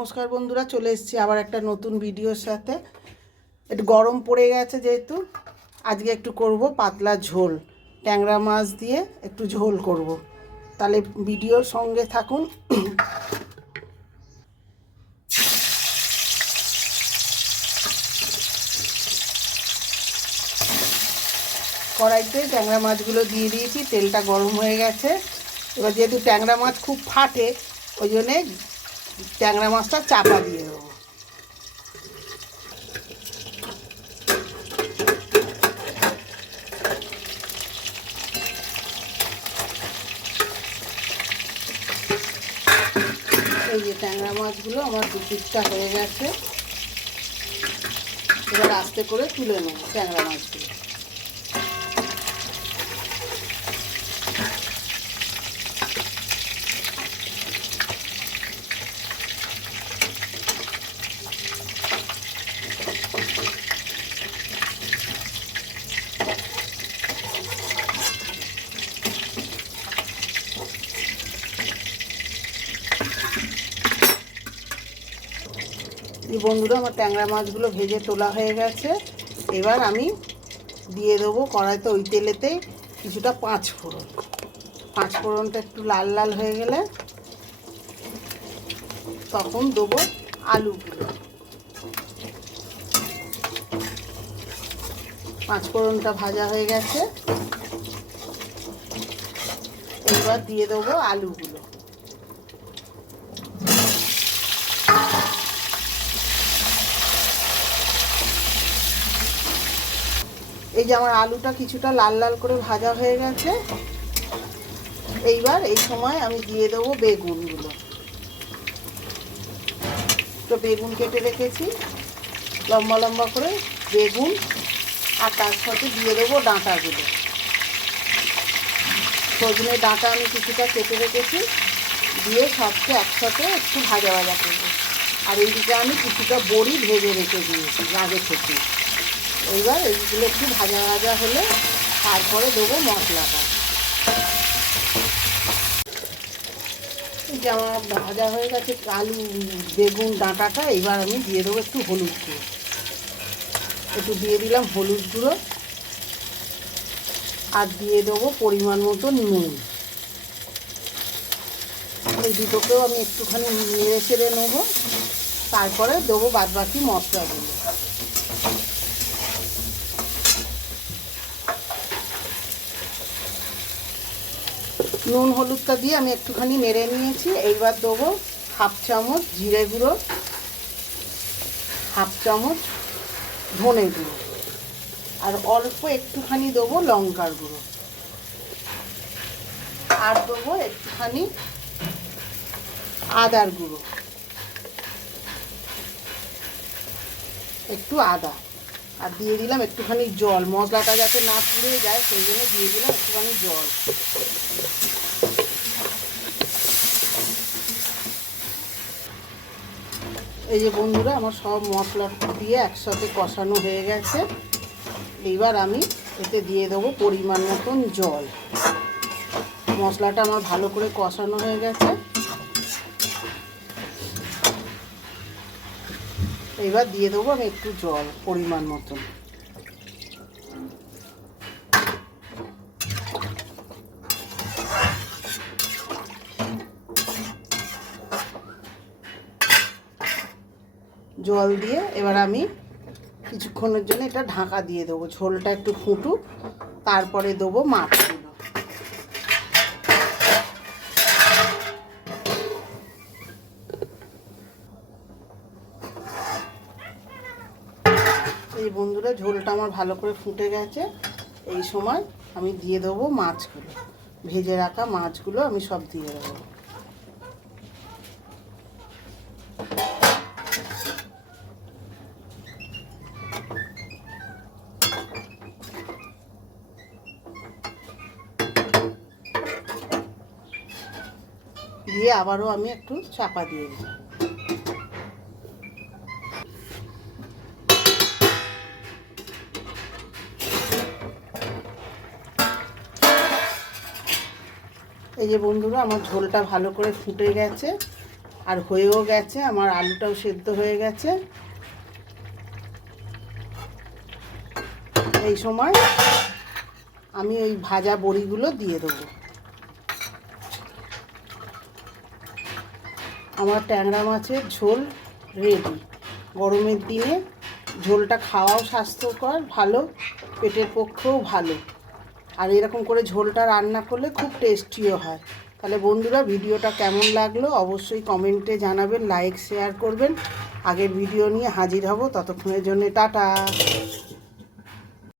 নমস্কার বন্ধুরা, চলে এসেছি আবার একটা নতুন ভিডিওর সাথে। একটু গরম পড়ে গেছে যেহেতু আজকে একটু করব পাতলা ঝোল, ট্যাংরা মাছ দিয়ে একটু ঝোল করব। তাহলে ভিডিওর সঙ্গে থাকুন। কড়াইতে ট্যাংরা মাছগুলো দিয়ে দিয়েছি, তেলটা গরম হয়ে গেছে। এবার যেহেতু ট্যাংরা মাছ খুব ফাটে, ওই জন্যে ট্যাংরা মাছটা চাপা দিয়ে দেবো। এই যে ট্যাংরা মাছগুলো আমার দু পিসটা হয়ে গেছে। এবার আস্তে করে তুলে নেব ট্যাংরা মাছগুলো। বন্ধুরা, আমার ট্যাংরা মাছগুলো ভেজে তোলা হয়ে গেছে। এবার আমি দিয়ে দেবো কড়াইতে ওই তেলেতেই কিছুটা পাঁচফোড়ন। পাঁচফোড়নটা একটু লাল লাল হয়ে গেলে তখন দেবো আলুগুলো। পাঁচফোড়নটা ভাজা হয়ে গেছে, এবার দিয়ে দেবো আলুগুলো। এই যে আমার আলুটা কিছুটা লাল লাল করে ভাজা হয়ে গেছে। এইবার এই সময় আমি দিয়ে দেবো বেগুনগুলো। তো বেগুন কেটে রেখেছি লম্বা লম্বা করে বেগুন, আর তার সাথে দিয়ে দেবো ডাঁটাগুলো। সজনে ডাঁটা আমি কিছুটা কেটে রেখেছি, দিয়ে সবকে একসাথে একটু ভাজা ভাজা করবো। আর এইদিকে আমি কিছুটা বড়ি ভেজে রেখে দিয়েছি আগে থেকে। এইবার এইগুলো একটু ভাজা ভাজা হলে তারপরে দেবো মশলাটা। এই যে আমার ভাজা হয়ে গেছে আলু বেগুন ডাঁটাটা, এবার আমি দিয়ে দেবো একটু হলুদ গুঁড়ো। একটু দিয়ে দিলাম হলুদ গুঁড়ো, আর দিয়ে দেবো পরিমাণ মতো নুন। এই দুটোকেও আমি একটুখানি নেড়ে চেড়ে নেবো, তারপরে দেবো বাদবাকি মশলাগুলো। নুন হলুদটা দিয়ে আমি একটুখানি নেড়ে নিয়েছি। এইবার দেবো হাফ চামচ জিরে গুঁড়ো, হাফ চামচ ধনে গুঁড়ো, আর অল্প একটুখানি দেবো লঙ্কার গুঁড়ো, আর দেবো একটুখানি আদার গুঁড়ো, একটু আদা, আর দিয়ে দিলাম একটুখানি জল। মশলাটা যাতে না পুড়ে যায় সেই জন্য দিয়ে দিলাম একটুখানি জল। এই যে বন্ধুরা, আমার সব মশলা দিয়ে একসাথে কষানো হয়ে গেছে। এইবার আমি এতে দিয়ে দেবো পরিমাণ মতন জল। মশলাটা আমার ভালো করে কষানো হয়ে গেছে। এইবার দিয়ে দেবো আমি একটু জল পরিমাণ মতন। জল দিয়ে এবার আমি কিছুক্ষণের জন্য এটা ঢাকা দিয়ে দেবো, ঝোলটা একটু ফুটুক, তারপরে দেবো মাছগুলো। এই বন্ধুরা, ঝোলটা আমার ভালো করে ফুটে গেছে। এই সময় আমি দিয়ে দেবো মাছগুলো, ভেজে রাখা মাছগুলো আমি সব দিয়ে দেবো। দিয়ে আবারও আমি একটু চাপা দিয়ে দিই। এই যে বন্ধুরা, আমার ঝোলটা ভালো করে ফুটে গেছে। আর হয়েও গেছে, আমার আলুটাও সেদ্ধ হয়ে গেছে। এই সময় আমি ওই ভাজা বড়িগুলো দিয়ে দেবো। আমার ট্যাংরা মাছের ঝোল রেডি। গরমের দিনে ঝোলটা খাওয়াও স্বাস্থ্যকর, ভালো, পেটের পক্ষেও ভালো। আর এরকম করে ঝোলটা রান্না করলে খুব টেস্টিও হয়। তাহলে বন্ধুরা, ভিডিওটা কেমন লাগলো অবশ্যই কমেন্টে জানাবেন, লাইক শেয়ার করবেন। আগের ভিডিও নিয়ে হাজির হব, ততক্ষণের জন্য টাটা।